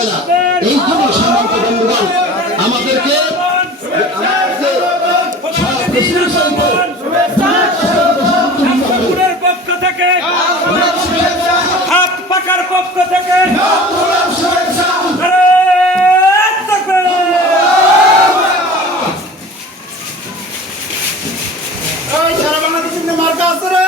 যাবে না। এই জন্য সম্মানিত বন্ধুগণ আমাদেরকে হাত পাকার পক্ষ থেকে মার্কা আছে রে।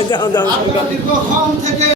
আপনারা দীর্ঘক্ষণ থেকে